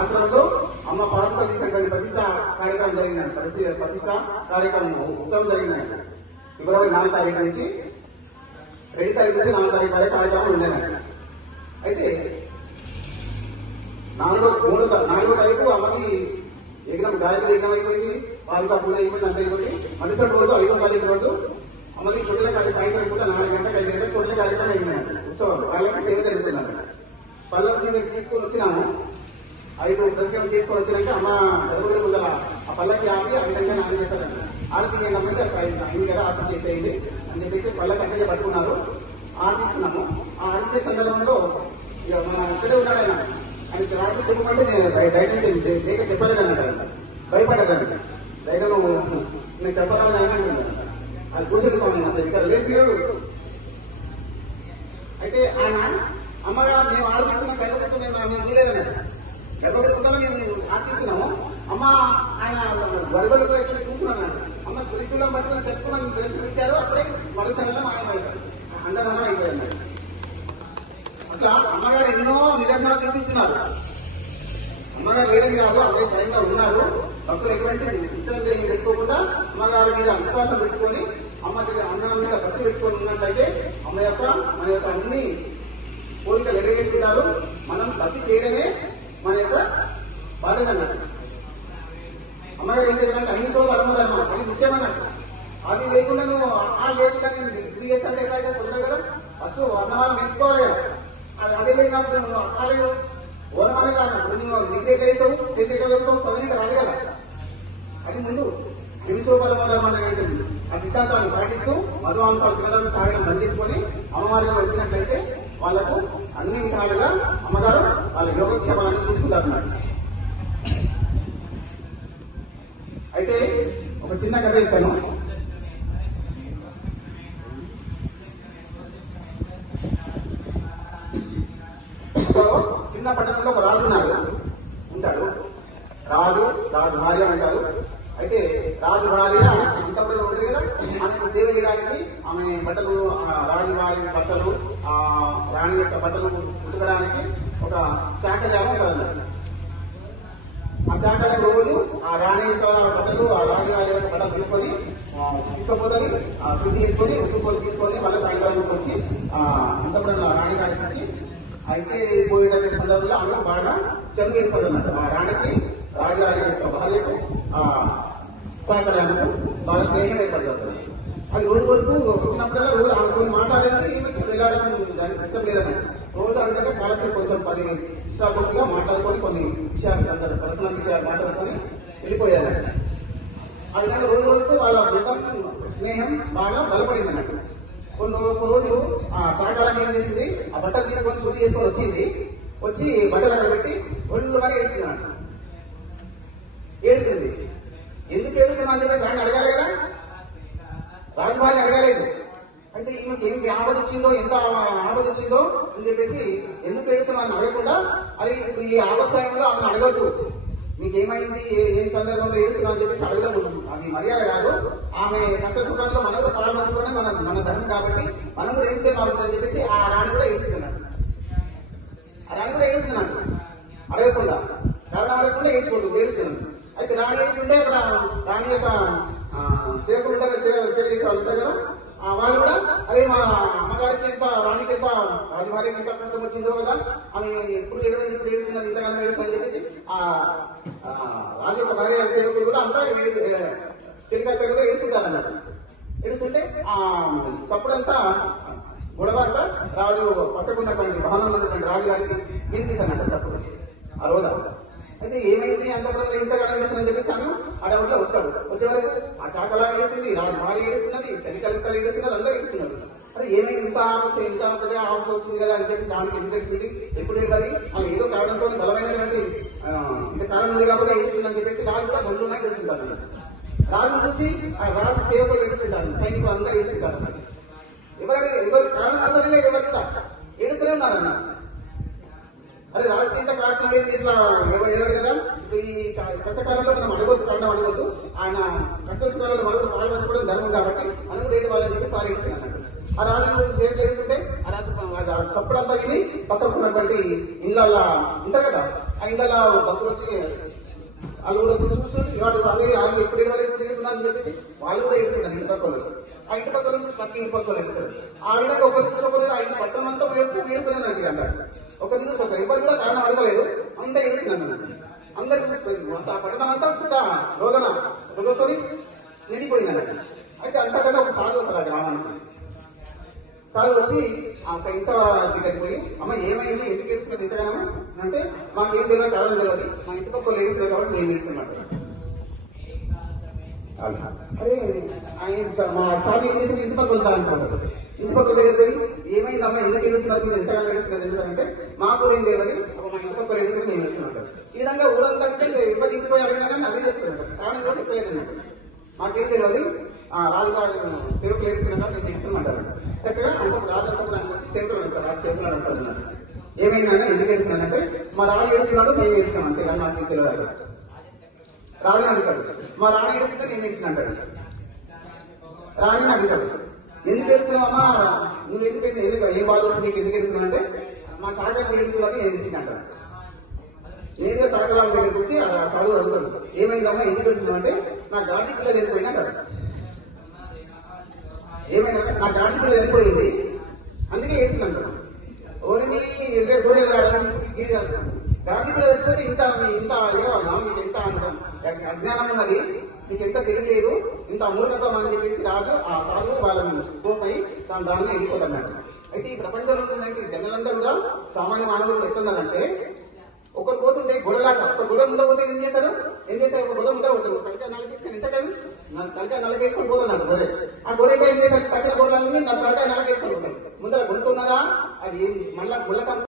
ఆశ్రమంలో అమ్మ పార్వతీ తీసినటువంటి ప్రతిష్ట కార్యక్రమం జరిగిందండి. ప్రతిష్ట కార్యక్రమం ఉత్సవం జరిగిందండి. ఫిబ్రవరి 4 తారీఖు నుంచి 2 తారీఖు నుంచి 4 తారీఖు వరకు కార్యక్రమం ఉండేదండి. అయితే 4వ తారీఖు అమ్మకి యజ్ఞం గాయత్రి యజ్ఞం అయిపోయింది, బాలిక పూజ అయిపోయింది, అంత అయిపోయింది. మరుసటి రోజు 5వ తారీఖు రోజు అమ్మకి తొట్టిల సాయంత్రం పూట 4 గంటలకు 5 గంటలకు తొట్టిల కార్యక్రమం అయిందండి. ఉత్సవం వాళ్ళకి సేవ జరుగుతుందండి. పల్లకి దగ్గర తీసుకొని వచ్చినాము. 5 ప్రతిక్రమం చేసుకొని వచ్చినాక అమ్మ గర్భగుడి ముందర ఆ పల్లకి ఆపి ఆ విధంగా నాన్న చేస్తారండి. ఆరతి చేయడానికి అయింది కదా, ఆరతి చేసేయండి అని చెప్పేసి పల్లకి అక్కడే పట్టుకున్నారు. ఆరతిస్తున్నాము. ఆ ఆరతి సందర్భంలో ఇక మన ఇక్కడే ఉన్నాడు ఆయన. ఆయనకి రాత్రి చెప్పమంటే నేను ధైర్యం లేక చెప్పలేదన్నాడు. భయపడ్డాడండి. ధైర్యం నేను చెప్పాలని ఆయన అది కూర్చొని ఇక్కడ లేచినాడు. అయితే ఆయన అమ్మగా మేము ఆలోచిస్తున్నాం, గర్భపిస్తున్నాం, మేము వీలేదన్నాడు. గర్భపిస్తున్నా మేము ఆర్తిస్తున్నాము. అమ్మ ఆయన గర్భలు కూర్చున్నాను. అమ్మ పురుషుల్లో బట్టి చెప్పుకున్నాను పిలిచారు. అప్పుడే మరుక్షణంలో మాయమైపోయారు. అందరమ్మ అయిపోయారు. అట్లా అమ్మగారు ఎన్నో నిదర్శనాలు చూపిస్తున్నారు. అమ్మగారు లేదని కాదు, అబ్బాయి స్వయంగా ఉన్నారు. భక్తులు ఎటువంటి ఇష్టం పెట్టుకోకుండా అమ్మగారి మీద విశ్వాసం పెట్టుకొని అమ్మ అన్న మీద భక్తి పెట్టుకొని ఉన్నట్లయితే మన యొక్క అన్ని కోరికలు ఎగరేసుకున్నారు. మనం భక్తి చేయడమే మన యొక్క బాధ్యత అన్నట్టు. అమ్మగారు ఏం చేయాలంటే అన్నింటితో పరమధర్మం, అది ముఖ్యమన్నట్టు. అది లేకుండా నువ్వు ఆ లేకుండా నేను ఇది చేస్తాను ఎక్కడైతే కుదరదు కదా. ఫస్ట్ వర్ణమాలు నేర్చుకోవాలి కదా. అదే లేనప్పుడు నువ్వు అక్కలేదు ఓరమాలే కాదు. నువ్వు డిగ్రీ వేస్తావు, డిగ్రీ వేస్తావు, చదివి రాదు కదా. అది ముందు హింసో పరమధర్మం అనేది ఆ సిద్ధాంతాన్ని పాటిస్తూ మధుమాంసాలు తినడం తాగడం బంధించుకొని అమ్మవారిగా వచ్చినట్లయితే వాళ్లకు అన్ని విధాలుగా అమ్మగారు వాళ్ళ యోగక్షేమాలను చూసుకుంటారన్నారు. అయితే ఒక చిన్న కథ ఇస్తాను. చిన్న పట్టణంలో ఒక రాజు ఉంటాడు. రాజు భార్య అంటారు. అయితే రాజు భార్య అంతపురంలో ఉంటుంది కదా, ఆమెకు సేవ చేయడానికి ఆమె బట్టలు, రాణి వారి బట్టలు, ఆ రాణి యొక్క బట్టలు ఉతకడానికి ఒక చాకజామ కదన్నారు. ఆ చాకజామ రోజు ఆ రాణి యొక్క బట్టలు, ఆ రాణి వారి యొక్క బట్టలు తీసుకొని తీసుకుపోతుంది. శుద్ధి చేసుకొని ఉట్టుకొని తీసుకొని మళ్ళీ సాయంత్రం వచ్చి అంతపురంలో రాణి గారికి ఇచ్చి ఇచ్చేపోయేటటువంటి సందర్భంలో ఆమె బాగా చెరుగు ఏర్పడుతున్నట్టు. ఆ రాణికి రాజుగారి యొక్క భార్యకు సాయంకాలానికి బాగా స్నేహం ఏర్పడుతుంది. అది రోజు వరకు వచ్చినప్పుడల్లా రోజు ఆమెతో మాట్లాడేది వెళ్ళడం దానికి ఇష్టం లేదని రోజు అడిగాక కాలక్షేపం కొంచెం 10 ఇష్టాలుగా మాట్లాడుకొని కొన్ని విషయాలు పర్సనల్ విషయాలు మాట్లాడుకొని వెళ్ళిపోయారు. ఆ విధంగా రోజు వరకు వాళ్ళ స్నేహం బాగా బలపడింది అన్నట్టు. ఒక రోజు ఆ సాయంకాలం ఏం చేసింది, ఆ బట్టలు తీసుకొని శుద్ధి చేసుకొని వచ్చి బట్టలు అక్కడ పెట్టి ఒళ్ళు కానీ ఏడుస్తుంది. ఎందుకు ఏడుస్తున్నా అని చెప్పి రాణి అడగాలి కదా, రాజువారిని అడగలేదు. అంటే ఈమెకి ఏంటి ఆపద వచ్చిందో, ఎంత ఆపద వచ్చిందో అని చెప్పేసి ఎందుకు ఏడుస్తున్నా అని అడగకుండా, అది ఈ ఆపద సమయంలో ఆమెను అడగద్దు, మీకేమైంది, ఏం సందర్భంలో ఏడుస్తున్నా అని చెప్పేసి అడగడం అది మర్యాద కాదు. ఆమె కష్ట సుఖాల్లో మనం కూడా పాల్పంచుకోవడం మన ధర్మం కాబట్టి మనం కూడా ఏడిస్తే బాగుంటుందని చెప్పేసి ఆ రాణి కూడా ఏడుస్తున్నాడు. అడగకుండా కారణం అడగకుండా ఏడుస్తున్నాడు. అయితే రాణి ఏడుస్తుంటే అక్కడ రాణి యొక్క సేవకులు ఉంటారు, సేవ చేసే వాళ్ళు ఉంటారు కదా, వాళ్ళు కూడా అదే మా అమ్మగారికి ఎంత, రాణికి ఎంత, రాజువారికి ఎంత కష్టం వచ్చిందో కదా, ఆమె ఎప్పుడు ఏడుస్తున్నది, ఇంతగానో ఏడుస్తుందని చెప్పేసి ఆ రాజు యొక్క భార్య సేవకులు కూడా అంతా చెరికాక కూడా ఏడుస్తుంటారు అన్నట్టు. ఏడుస్తుంటే ఆ తప్పుడంతా గొడవ అంతా రాజు పక్కకున్నటువంటి భవనంలో ఉన్నటువంటి రాజు గారికి వినిపిస్తానంట తప్పుడు ఆ రోజు. అయితే ఏమైంది అంతప్పుడు ఇంతగా ఏడుస్తుందని చెప్పేసి ఆమె అడవుల్లో వస్తాడు. వచ్చే వరకు ఆ చాకలా ఏడుస్తుంది, రాజు భార్య ఏడుస్తున్నది, చలికలెక్కలు ఏడుస్తున్నారు, అందరూ ఏడుస్తున్నారు. అరే ఏమైంది, ఇంత పెద్ద ఆపద వచ్చింది కదా అని చెప్పి దానికి ఎందుకు వచ్చింది, ఎప్పుడు ఏడాది ఆమె ఏదో కారణంతో బలమైనటువంటి ఇంత కారణం ఉంది కాబట్టి ఏడుస్తుందని చెప్పేసి రాజు కూడా గొంతున్నా ఏడుస్తుంటారు. రాజు చూసి ఆ రాజు సేవకులు ఏడుస్తుంటారు, సైనికులు అందరూ ఏడుస్తుంటారు. ఎవరు కారణం అర్థమే ఎవరు ఏడుస్తూనే ఉన్నారన్న. అరే రాజు ఇంత కారణం లేదు, ఇట్లా ఎవరు కదా, ఈ కష్టకాలంలో మనం అడగొద్దు, కారణం అడగొద్దు, ఆయన కష్ట సుఖాలలో మరొక పాల్పంచుకోవడం ధర్మం కాబట్టి మనం రేటు వాళ్ళని చెప్పి సారీ ఇస్తున్నాను. ఆ రాజు ఏం చేస్తుంటే ఆ రాజు సప్పుడంతా విని పక్కకున్నటువంటి ఇళ్ళ ఉంటారు కదా, ఆ ఇంట్లో భక్తులు వచ్చి వాళ్ళు కూడా వచ్చి చూస్తుంది వాళ్ళు ఎప్పుడు తిరుగుతున్నారని చెప్పేసి వాళ్ళు కూడా వేస్తున్నారు ఇంటి పక్కలు. ఆ ఇంటి పక్కల నుంచి పక్క ఇంటి పక్కలు వేస్తారు. ఆ విధంగా ఒకరి చూసి ఒకరు ఆ ఇంటి పట్టణం అంతా వేస్తున్నాను అంటారు. ఒకరి చూసి ఒకరు ఎవరు కూడా కారణం అడగలేదు, అంతా వేస్తున్నాను. అందరికి పట్టణం అంతా రోగతో నిండిపోయింది అన్నట్టు. అయితే అంతకంటే ఒక సాధు వస్తారు ఆ గ్రామానికి. సాధు వచ్చి ఆ ఇంట దగ్గరికి పోయి, అమ్మ ఏమైంది, ఎందుకు వేసుకున్నది ఇంతగానో అంటే, మాకేం తెలియదు, కారణం తెలియదు, మా ఇంటి పక్కలు వేసుకున్నాయి కాబట్టి నేను వేసుకున్నట్టు. అరే మా సాధు ఏం చేసి ఇంటి పక్కలు ఉంటారనుకుంటారు. ఇంటి పక్కల దగ్గర పోయి ఏమైందమ్మా, ఎందుకు వేసుకున్నారు, ఎంతగానో వేసుకున్నది ఎందుకంటే మాకు ఏం తెలియదు, మా ఇంటి పక్కలు వేసుకుని నేను వేసుకున్నట్టు. ఈ విధంగా ఊరంతా ఎవరు ఇంటిపోయి అడిగినా కానీ అదే చెప్తున్నారు. కారణం కూడా చెప్పేది మాకేం తెలియదు, రాజుగారు సేవకులు వేసుకున్నాక నేను వేసుకున్నాను చక్కగా అంటే రాజంతా సేవకులు ఉంటారు, ఆ సేవకులు అంటున్నారు. ఏమైందన్నా ఎందుకు వేసుకున్నానంటే, మా రాజు వేసుకున్నాడు మేము వేసుకున్నాం అంతే కానీ నాకు తెలియదు. రాజుని అడుగుతాడు, మా రాణి వేసుకుంటే నేను వేసిన అంటాడు. రాణిని అడుగుతాడు, ఎందుకు వేసుకున్నావమ్మా, నువ్వు ఎందుకు ఏ బాధ వచ్చి నీకు ఎందుకు వేసుకున్నానంటే, మా సాగర్ వేసుకున్నాక నేను వేసిన అంటాడు. నేరుగా తాకలాల దగ్గరికి వచ్చి ఆ సాధువు అడుగుతాడు, ఏమైందమ్మా ఎందుకు వేసుకున్నావు అంటే, నా గాడి పిల్ల వెళ్ళిపోయినా అంటాడు. ఏమైనా నా గాడి పిల్ల వెళ్ళిపోయింది అందుకే వేసుకున్నాను. ఓరిని 20 గోడలు గాడి పిల్ల వెళ్ళిపోతే ఇంత ఏమన్నా మీకు ఎంత అజ్ఞానం ఉన్నది, మీకు ఎంత తెలియలేదు, ఇంత అమూలకత్వం అని చెప్పేసి రాజు ఆ సాధువు వాళ్ళని కోపై దానిలో వెళ్ళిపోతున్నాడు. అయితే ఈ ప్రపంచంలో ఉన్న జనులందరూ కూడా సామాన్య మానవులు ఎట్లున్నారంటే, ఒకరు పోతుంటే గొర్రెలాగా ఒక గొర్రె ముందు పోతే ఏం చేశారు, ఒక గొర్రె ముందర పోతారు, తలకాయ నలకేసుకొని ఇంతకాదు తలకాయ నలకేసుకొని పోతున్నాడు గొర్రె. ఆ గొర్రెకి ఏం చేశారు, తగిన గొర్రెలన్నీ నా తలకాయ నలకేసుకొని పోతాయి. ముందర గొంతున్నదా అది మళ్ళా